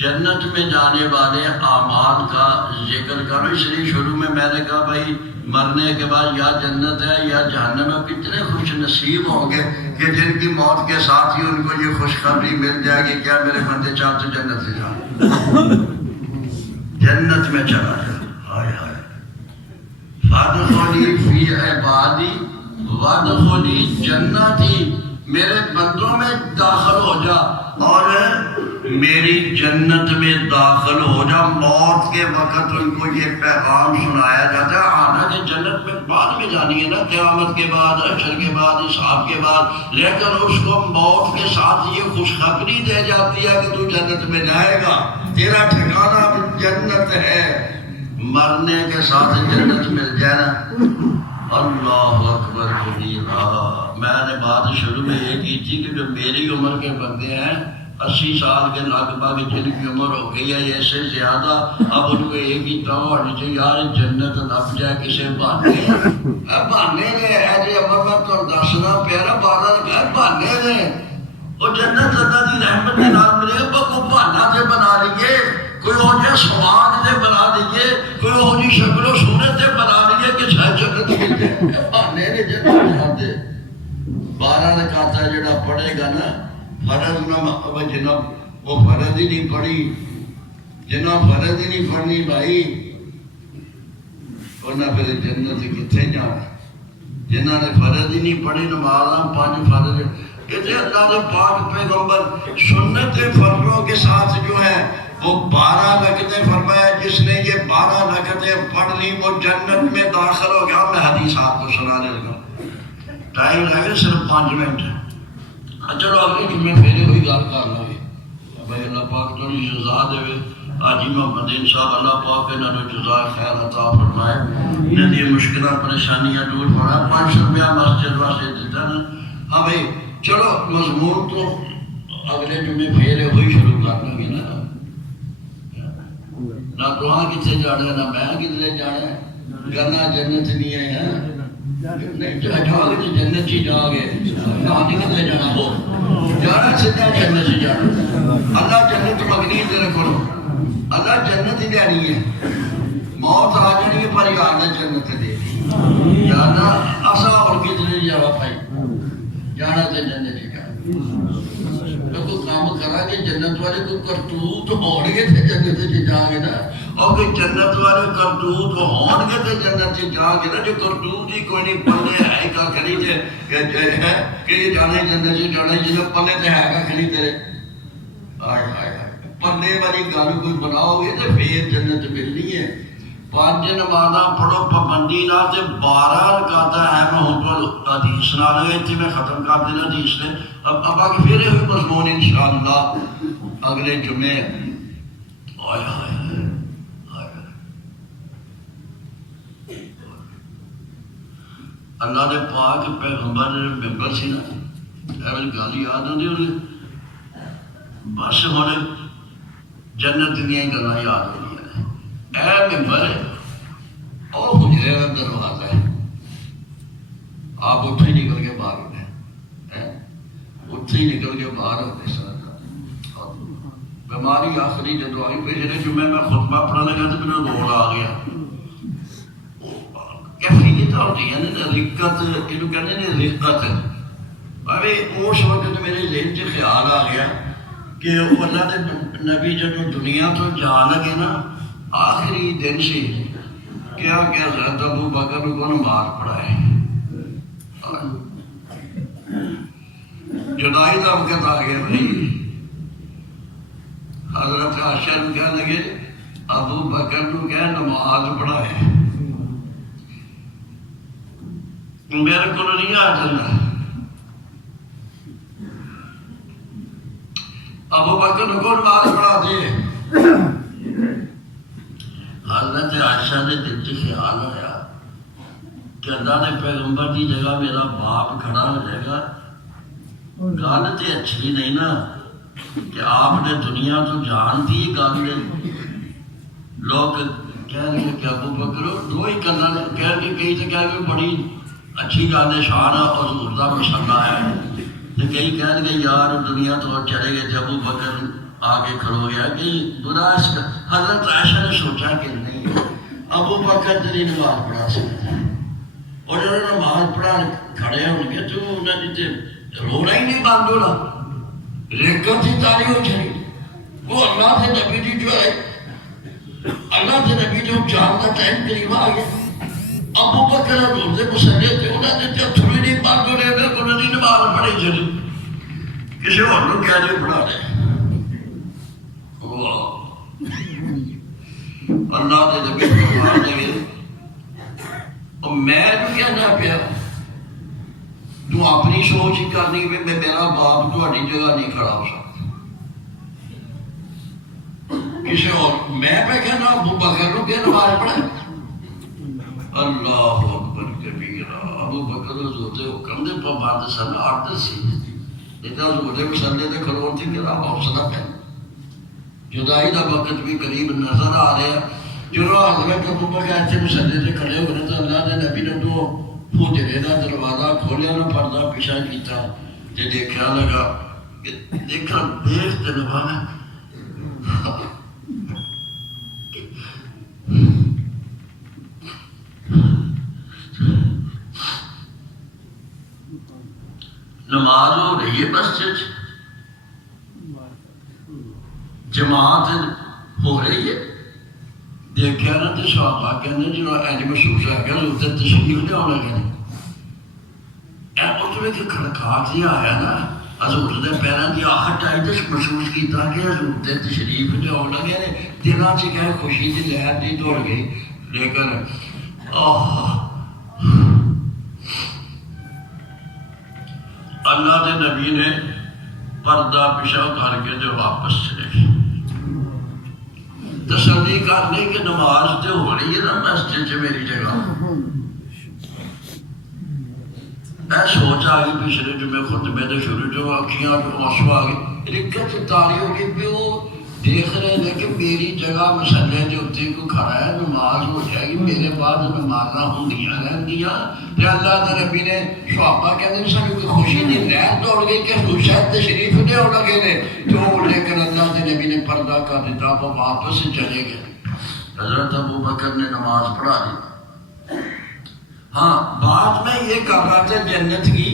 جنت میں جانے والے اعمال کا ذکر کرو. اس لیے شروع میں نے کہا بھائی مرنے کے بعد یا جنت ہے یا جہنم ہے. کتنے خوش نصیب ہوں گے کہ جن کی موت کے ساتھ ہی ان کو یہ خوشخبری مل جائے گی, کیا میرے بندے چاہتے جنت سے جا, جنت میں چلا جا. ہائے ہائے, فادخلی فی عبادی وادخلی جنتی, میرے بندوں میں داخل ہو جا, اور میری جنت میں داخل ہو جا. موت کے وقت ان کو یہ پیغام سنایا جاتا ہے. آنا کہ جنت میں بعد میں جانی ہے نا، قیامت کے بعد، حشر کے بعد، حساب کے بعد، لیکن اس کو موت کے ساتھ یہ خوشخبری دے جاتی ہے کہ تو جنت میں جائے گا، تیرا ٹھکانہ جنت ہے. مرنے کے ساتھ جنت مل جائے نا. اللہ اکبر کبیرہ. میں نے بات شروع میں یہ کی تھی کہ جو میری عمر کے بندے ہیں 80 سال کے لگ بھگ جن کی عمر ہو گئی ہے اس سے زیادہ، اب ان کو ایک ہی ہونی چاہیے یار جنت لب جائے کسی بہانے نے ہے جی. عمر میں تو دسنا پیارا 12 بہانے نے وہ جنت اللہ کی رحمت کے نام ملے گا. کوئی بہانا سے بنا لیے، کوئی ہو جائے سماج سے بنا دیجیے، کوئی ہو جی شکل و صورت سے بنا لیجیے کہ شاید جنت مل جائے. بہانے نے جنت جاتے 12 رکعت جڑا پڑھے گا نا فرض نہ جنا وہ فرض ہی نہیں پڑھی، جنا فرض ہی نہیں پڑھنی بھائی انہیں پھر جنت کتنے جانا. جنہوں نے فرض ہی نہیں پڑھی نماز 5 فرض کہتے اللہ نے پاک پیغمبر سنت فرضوں کے ساتھ جو ہے وہ 12 رکعتیں فرمایا. جس نے یہ 12 رکعتیں پڑھ لی وہ جنت میں داخل ہو گیا. میں حدیث آپ کو سنانے لگا، ٹائم لگے صرف 5 منٹ. چلو اگلی جمعے پھیرے ہوئی گل کر لیں گے. بھائی اللہ پاک تو جزا دے. حاجی محمد صاحب اللہ پاک انہوں نے جزا خیر عطا فرمائے، انہوں نے مشکلات پریشانیاں دور فرمائے. 500 روپیہ مسجد واسطے دیتا نا. ہاں بھائی چلو مضمون تو اگلے جمعے پھیرے ہوئی شروع کر لیں گے نا. نہ تو کتنے جانا ہے نہ میں کتنے جانا ہے. گنا جنت نہیں ہے جنت ہی جا گئے کتنے جانا ہو جانا سیدھا جنت ہی جانا. اللہ جنت مگنی تیرے کو اللہ جنت ہی دینی ہے. موت آ جانی ہے پر یاد ہے جنت دے جانا. اصا اور کتنے جانا بھائی جانا تو جنت ہی جانا. کوئی کام کرا کہ جنت والے کوئی کرتوت ہون گے تو جنت ہی جا گے نا. اور کوئی جنت والے کرتوت ہون گے تو جنت ہی جا گے نا. جو کرتوت ہی کوئی نہیں پلے ہے کا کھڑی کہ یہ جانے جنت ہی جانا جنہیں پلے تو ہے کا کھڑی تیرے پلے والی گل کوئی بناؤ گے تو پھر جنت ملنی ہے. 5 نمازاں پڑھو پابندی نال تے 12 رکعت ہے. میں ہوں تو حدیث سنا رہے اتنے میں ختم کر دینا حدیث نے. اب باقی پھر ہوئی مضمون انشاءاللہ اگلے جمعے. آئے ہائے اللہ نے پاک پیغمبر ممبر سی نا گل یاد آتی انہیں بس ہوں جنت دیا گلاں یاد ہو. اے ممبر ہے اور حجرے کا دروازہ ہے. آپ اتھے ہی نکل کے باہر ہوتے اتھے ہی نکل کے باہر ہوتے. بیماری آخری جدو آئی پچھلے جمعے میں خطبہ پڑھنے لگا تو میرے روڑ آ گیا. کیفیت ہوتی ہے نا رقت، یہ کہتے ہیں رقت. بھائی اس وقت میرے ذہن سے خیال آ گیا کہ وہ اللہ کے نبی جب دنیا تو جا لگے نا آخری دن سے کیا حضرت ابو بکر کو نماز پڑھائے. جدائی کا وقت آ گیا بھائی. حضرت عائشہ کہنے لگے ابو بکر کو کہ نماز پڑھائے. میرے کو نہیں آ جانا. ابو بکر کو نماز پڑھا دے. حضرت عائشہ نے دل سے خیال آیا کہ اللہ نے پیغمبر کی جگہ میرا باپ کھڑا ہو جائے گا. گل تو اچھی نہیں نا کہ آپ نے دنیا تو جانتی ہے گل. لوگ کہہ رہے کہ ابو بکر دو ہی کرنا کہہ کے کئی تو کہہ کے بڑی اچھی گل ہے شان اور حضور کا مسئلہ ہے. تو کئی کہہ گے یار دنیا تو چلے گئے ابو بکر آگے کھڑو گیا کہ برا. حضرت عائشہ نے سوچا کہ نہیں ابو بکر تیری نماز پڑھا سکتا ہے. اور جب نماز پڑھا کھڑے ہو گے تو انہوں نے رونا ہی نہیں بند ہونا. رکعت ہی تاری ہو جائے. وہ اللہ کے نبی جی جو ہے اللہ کے نبی جو جان کا ٹائم قریب آ گیا. ابو بکر حضور سے مسلے تھے انہوں نے تھوڑی نہیں بند ہونے انہوں نے نماز پڑھی چلی. کسی اور لوگ کہہ دے پڑھا دے. اللہ دے نبی فرما دے اور میں تو کہنا پیا تو اپنی سوچ ہی کرنی بھی میں میرا باپ تہاڈی جگہ نہیں کھڑا ہو سکتا کسی اور میں پہ کہنا ابو بکر نو کہ نماز پڑھے اللہ اکبر کبیرہ ابو بکر حضور دے حکم دے پابند سن عادت سی اتنا حضور دے مسلے تے کھلون تھی کہ حوصلہ پہ جدائی دا وقت بھی قریب نظر آ رہا ہے جو حضرت ابو بکر ایسے مسلے تے کھڑے ہوئے تو اللہ نے نبی نے تو حجرے دا دروازہ کھولیا نہ پردہ پیچھا کیتا تے دیکھا لگا کہ دیکھا دیکھ تے نبھانا نماز ہو رہی ہے مسجد جماعت ہو رہی ہے دیکھا نا تو صحابہ کہنے جو ایج محسوس ہے کہ اس دن تشریف لے آنا کہنے اس میں کہ کھڑکاٹ دیا آیا نا حضور دے پیران دی آہٹ آئی تو محسوس کیتا کہ حضور دے تشریف لے آنا کہنے دلان سے کہے خوشی دی لہر دی دوڑ گئی لیکن اللہ دے نبی نے پردہ پیچھا کر کے جو واپس چلے گئے تسلی کرنے کی نماز تو ہو رہی ہے نا مسجد سے میری جگہ میں سوچ آ گئی پچھلے جمعے خطبے دے شروع جو اکھیاں جو آنسو آ گئی رکت تاری ہو گئی پہ وہ دیکھ رہے ہیں کہ میری جگہ مسلے جو ہوتے کو کھڑا ہے نماز ہو جائے گی میرے بعد نمازاں ہوں گیا رہن گیا کہ اللہ دے نبی نے صحابہ کہتے ہیں سب کوئی خوشی نہیں لہر دوڑ گئی کہ حسین تشریف دے ہو لگے نے تو لیکن اللہ دے نبی نے پردہ کر دیتا وہ واپس چلے گئے حضرت ابو بکر نے نماز پڑھا دی ہاں بعد میں یہ کر رہا تھا جنت کی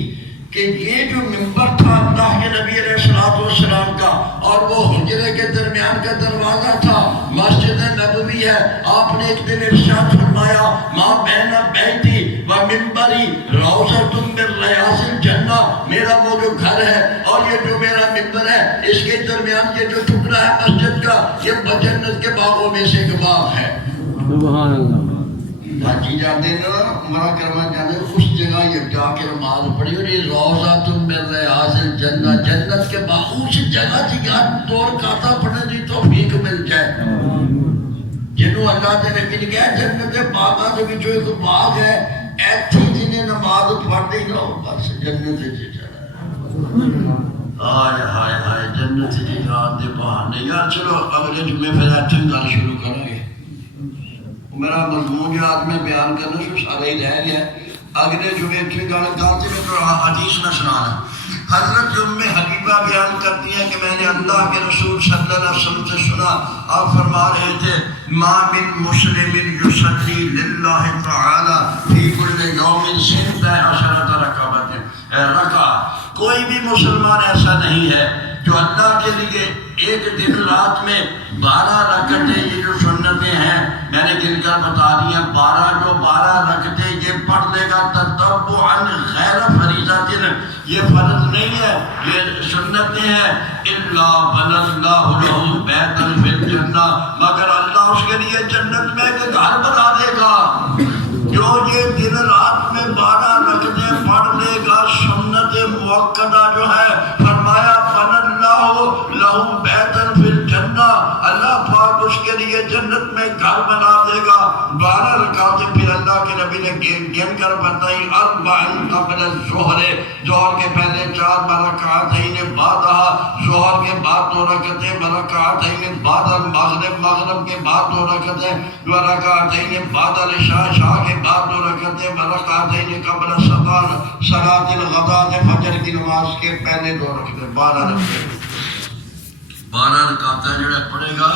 کہ یہ جو ممبر تھا اللہ کے نبی علیہ السلام کا اور وہ حجرے کے درمیان کا دروازہ تھا مسجد نبوی ہے آپ نے ایک دن ارشاد فرمایا ماں بین بیتی و ممبری روضۃ من ریاض الجنہ میرا وہ جو گھر ہے اور یہ جو میرا ممبر ہے اس کے درمیان یہ جو ٹکڑا ہے مسجد کا یہ جنت کے باغوں میں سے ایک باغ ہے سبحان اللہ حاجی جاتے نا عمرہ کرنا جاتے اس جگہ یہ جا کے نماز پڑھی اور یہ روضۃ من ریاض الجنہ جنت کے باغ اس جگہ سے یاد دور کاتا پڑھنے دی توفیق مل جائے جنہوں اللہ نے نبی کہا جنت باغاں دے وچوں ایک باغ ہے ایتھے جنہیں نماز پڑھ دی نہ بس جنت سے چلا ہائے ہائے ہائے جنت سے یاد دے بہانے یار چلو اگلے جمعے پھر ایتھے گل شروع کریں گے میرا مضمون جو آج میں بیان کرنا شو سارے ہی رہ گیا اگلے جمعے کی گل کرتے میں تو حدیث نہ سنانا حضرت ام حبیبہ بیان کرتی ہیں کہ میں نے اللہ کے رسول صلی اللہ علیہ وسلم سے سنا آپ فرما رہے تھے ما من مسلم یصلی للہ تعالی فی کل یوم ستۃ عشرۃ رکعۃ کوئی بھی مسلمان ایسا نہیں ہے جو اللہ کے لیے ایک دن رات میں 12 رکعتیں یہ جو سنتیں ہیں میں نے گن کر بتا دی ہیں 12 رکعتیں یہ پڑھ لے گا تطوعا غیر فریضۃ یہ فرض نہیں ہے یہ سنتیں ہیں الا بنى اللہ له بیتا فی الجنہ مگر اللہ اس کے لیے جنت میں ایک گھر بنا دے گا جو یہ دن رات میں 12 رکعتیں پڑھ لے گا سنت موقدہ جو ہے فرمایا بنى اللہ له بیتا فی الجنہ اللہ پاک اس کے لیے جنت میں گھر بنا دے گا 12 رکعتیں پھر اللہ کے نبی نے گن کر بتائی 4 قبل الظہر ظہر کے پہلے 4 رکعتیں بعدہ ظہر کے بعد 2 رکعتیں رکعتیں بعد المغرب مغرب کے بعد 2 رکعتیں رکعتیں بعد العشاء عشاء کے بعد 2 رکعتیں رکعتیں قبل صلاۃ الغداۃ فجر کی نماز کے پہلے 2 رکعتیں 12 رکعتیں 12 رکعتیں جڑا پڑھے گا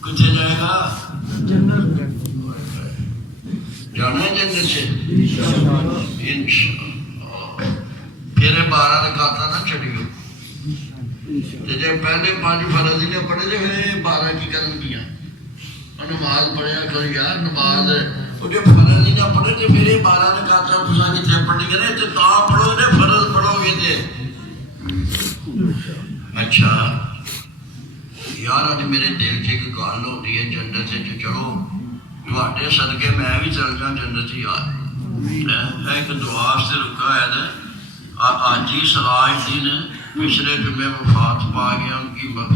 کتنے جائے گا جنت جانا ہے جنت سے انشاءاللہ پھر 12 رکعتیں نہ چھڑیو جب پہلے 5 فرض نے پڑھے تھے پھر 12 کی کرن کیا نماز پڑھیا کرو یار نماز وہ جو فرض ہی نہ پڑھے تھے پھر 12 رکعتیں تساں کتنے پڑھنی گے تے تا پڑھو گے فرض پڑھو گے تے اچھا یار اج میرے دل چ ایک گل ہوتی ہے جنت سے چلو تواڈے صدقے میں بھی چل جاں جنت یار. ایک دعا سے رکا ہے نا. آج ہی سراج دین پچھلے جمعے وفات پا گیا. ان کی مغفرت